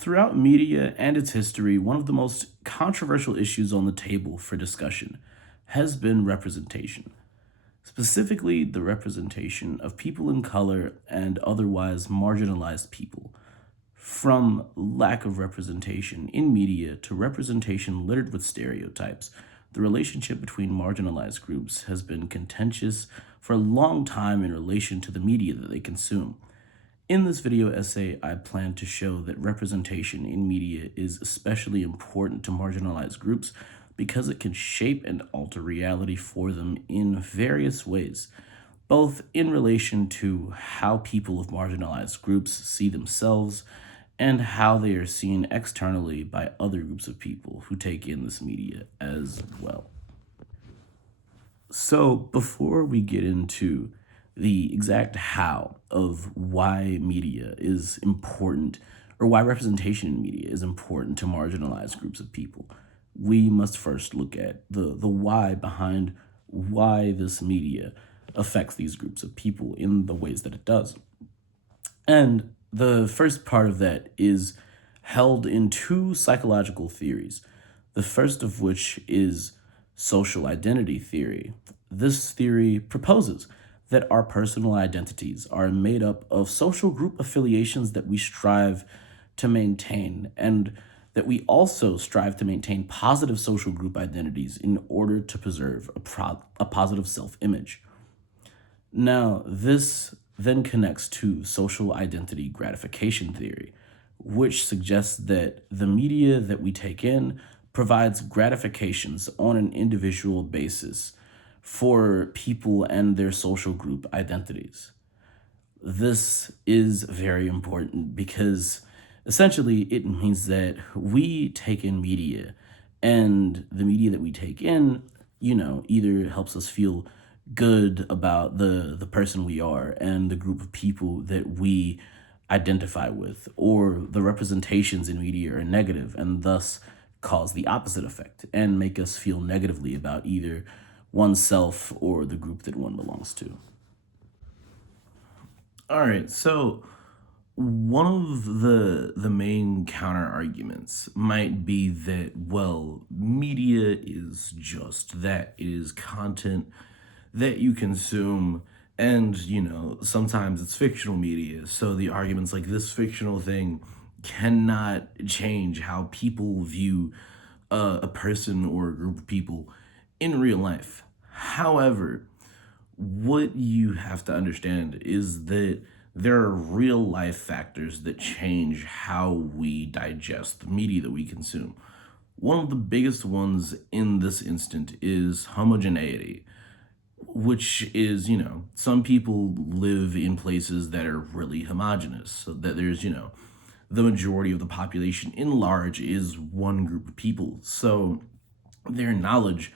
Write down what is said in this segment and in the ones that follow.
Throughout media and its history, one of the most controversial issues on the table for discussion has been representation, specifically the representation of people in color and otherwise marginalized people. From lack of representation in media to representation littered with stereotypes, the relationship between marginalized groups has been contentious for a long time in relation to the media that they consume. In this video essay, I plan to show that representation in media is especially important to marginalized groups because it can shape and alter reality for them in various ways, both in relation to how people of marginalized groups see themselves and how they are seen externally by other groups of people who take in this media as well. So, before we get into the exact how of why media is important, or why representation in media is important to marginalized groups of people, we must first look at the why behind why this media affects these groups of people in the ways that it does. And the first part of that is held in two psychological theories, the first of which is social identity theory. This theory proposes that our personal identities are made up of social group affiliations that we strive to maintain, and that we also strive to maintain positive social group identities in order to preserve a positive self image. Now, this then connects to social identity gratification theory, which suggests that the media that we take in provides gratifications on an individual basis for people and their social group identities. This is very important because essentially it means that we take in media, and the media that we take in, either helps us feel good about the person we are and the group of people that we identify with, or the representations in media are negative and thus cause the opposite effect and make us feel negatively about either oneself or the group that one belongs to. All right, so one of the main counter arguments might be that, well, media is just that. It is content that you consume, and sometimes it's fictional media. So the arguments like this fictional thing cannot change how people view a person or a group of people in real life. However, what you have to understand is that there are real life factors that change how we digest the media that we consume. One of the biggest ones in this instant is homogeneity, which is, some people live in places that are really homogenous, so that there's, the majority of the population in large is one group of people. So their knowledge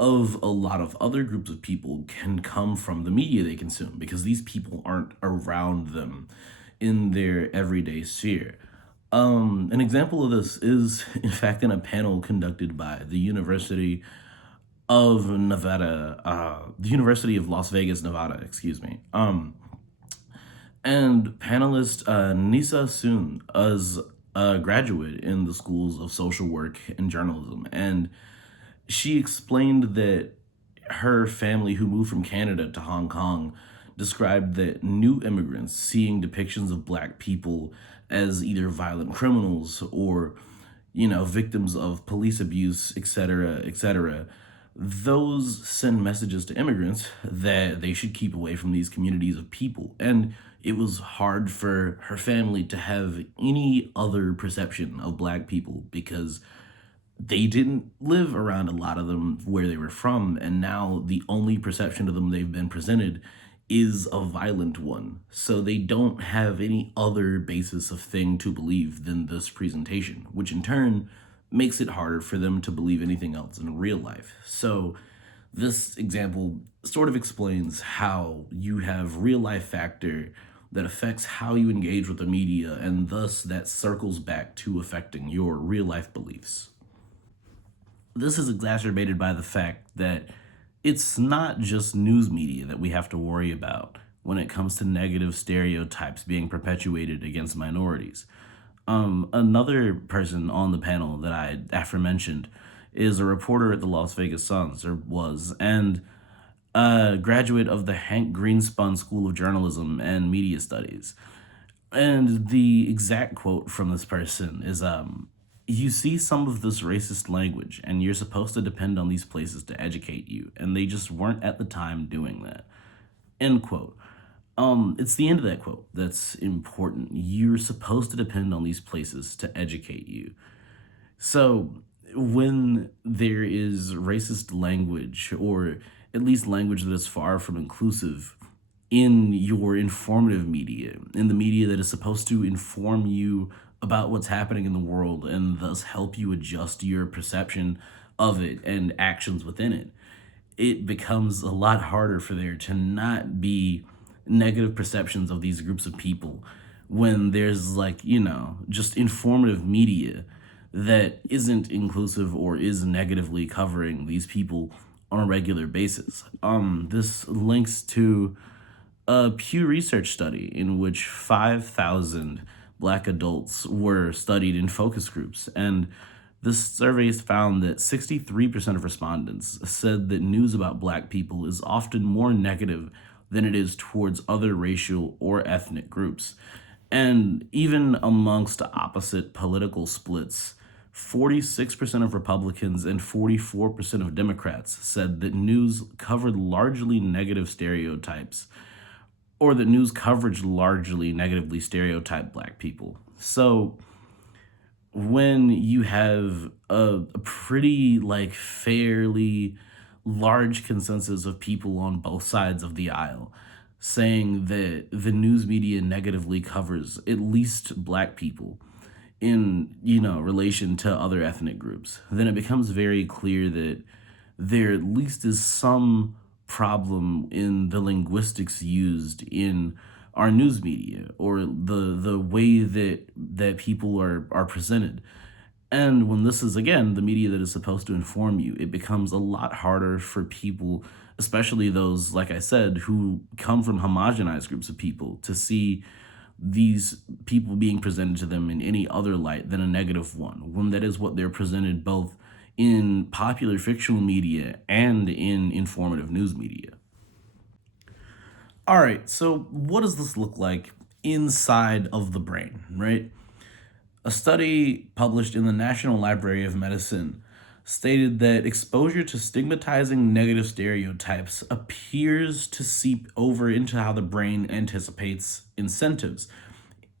of a lot of other groups of people can come from the media they consume because these people aren't around them in their everyday sphere. An example of this is, in fact, in a panel conducted by the University of Nevada, the University of Las Vegas, Nevada, excuse me. And panelist Nisa Soon is a graduate in the schools of social work and journalism, and she explained that her family, who moved from Canada to Hong Kong, described that new immigrants seeing depictions of Black people as either violent criminals or, victims of police abuse, etc., etc., those send messages to immigrants that they should keep away from these communities of people. And it was hard for her family to have any other perception of Black people because they didn't live around a lot of them where they were from, and now the only perception of them they've been presented is a violent one. So they don't have any other basis of thing to believe than this presentation, which in turn makes it harder for them to believe anything else in real life. So this example sort of explains how you have real life factor that affects how you engage with the media, and thus that circles back to affecting your real life beliefs. This is exacerbated by the fact that it's not just news media that we have to worry about when it comes to negative stereotypes being perpetuated against minorities. Another person on the panel that I aforementioned is a reporter at the Las Vegas Suns, or was, and a graduate of the Hank Greenspun School of Journalism and Media Studies. And the exact quote from this person is you see some of this racist language, and you're supposed to depend on these places to educate you, and they just weren't at the time doing that. End quote. It's the end of that quote that's important. You're supposed to depend on these places to educate you. So when there is racist language, or at least language that is far from inclusive, in your informative media, in the media that is supposed to inform you about what's happening in the world and thus help you adjust your perception of it and actions within it, it becomes a lot harder for there to not be negative perceptions of these groups of people when there's, like, just informative media that isn't inclusive or is negatively covering these people on a regular basis. This links to a Pew Research study in which 5,000 black adults were studied in focus groups. And this survey has found that 63% of respondents said that news about black people is often more negative than it is towards other racial or ethnic groups. And even amongst opposite political splits, 46% of Republicans and 44% of Democrats said that news covered largely negative stereotypes, or that news coverage largely negatively stereotyped black people. So when you have a pretty, like, fairly large consensus of people on both sides of the aisle saying that the news media negatively covers at least black people in, relation to other ethnic groups, then it becomes very clear that there at least is some problem in the linguistics used in our news media, or the way that people are presented. And when this is, again, the media that is supposed to inform you, it becomes a lot harder for people, especially those, like I said, who come from homogenized groups of people, to see these people being presented to them in any other light than a negative one, when that is what they're presented both in popular fictional media and in informative news media. All right, so what does this look like inside of the brain, right? A study published in the National Library of Medicine stated that exposure to stigmatizing negative stereotypes appears to seep over into how the brain anticipates incentives.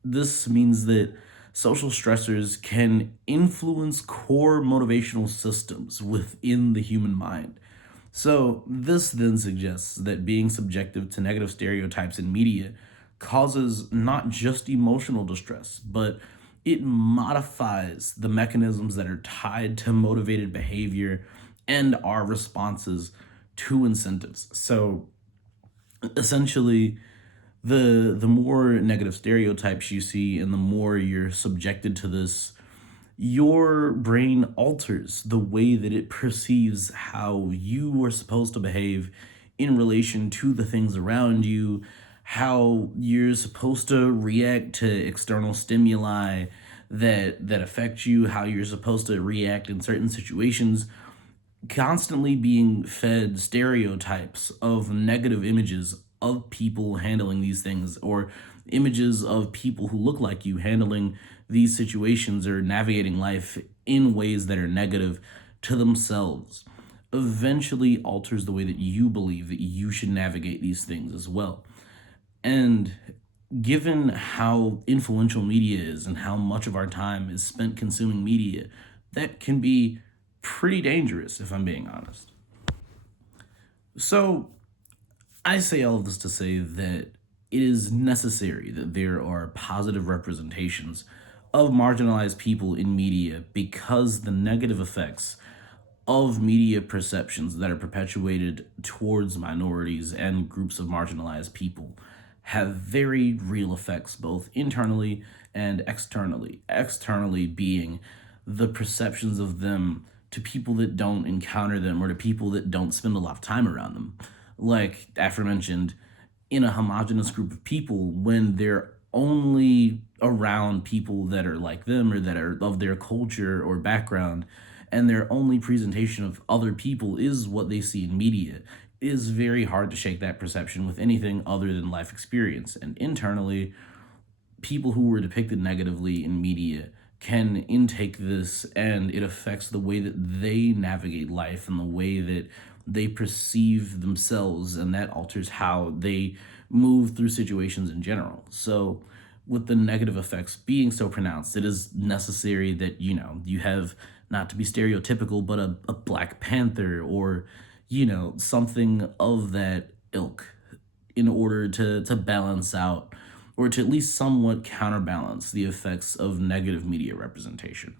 This means that social stressors can influence core motivational systems within the human mind. So, this then suggests that being subjective to negative stereotypes in media causes not just emotional distress, but it modifies the mechanisms that are tied to motivated behavior and our responses to incentives. So, essentially, the more negative stereotypes you see and the more you're subjected to this, your brain alters the way that it perceives how you are supposed to behave in relation to the things around you, how you're supposed to react to external stimuli that affect you, how you're supposed to react in certain situations. Constantly being fed stereotypes of negative images of people handling these things, or images of people who look like you handling these situations or navigating life in ways that are negative to themselves, eventually alters the way that you believe that you should navigate these things as well. And given how influential media is and how much of our time is spent consuming media, that can be pretty dangerous, if I'm being honest. So, I say all of this to say that it is necessary that there are positive representations of marginalized people in media, because the negative effects of media perceptions that are perpetuated towards minorities and groups of marginalized people have very real effects both internally and externally. Externally being the perceptions of them to people that don't encounter them, or to people that don't spend a lot of time around them. Like aforementioned, in a homogenous group of people, when there only around people that are like them or that are of their culture or background, and their only presentation of other people is what they see in media, it is very hard to shake that perception with anything other than life experience. And internally, people who were depicted negatively in media can intake this, and it affects the way that they navigate life and the way that they perceive themselves, and that alters how they move through situations in general. So with the negative effects being so pronounced, it is necessary that, you have, not to be stereotypical, but a Black Panther, or something of that ilk, in order to balance out, or to at least somewhat counterbalance the effects of negative media representation.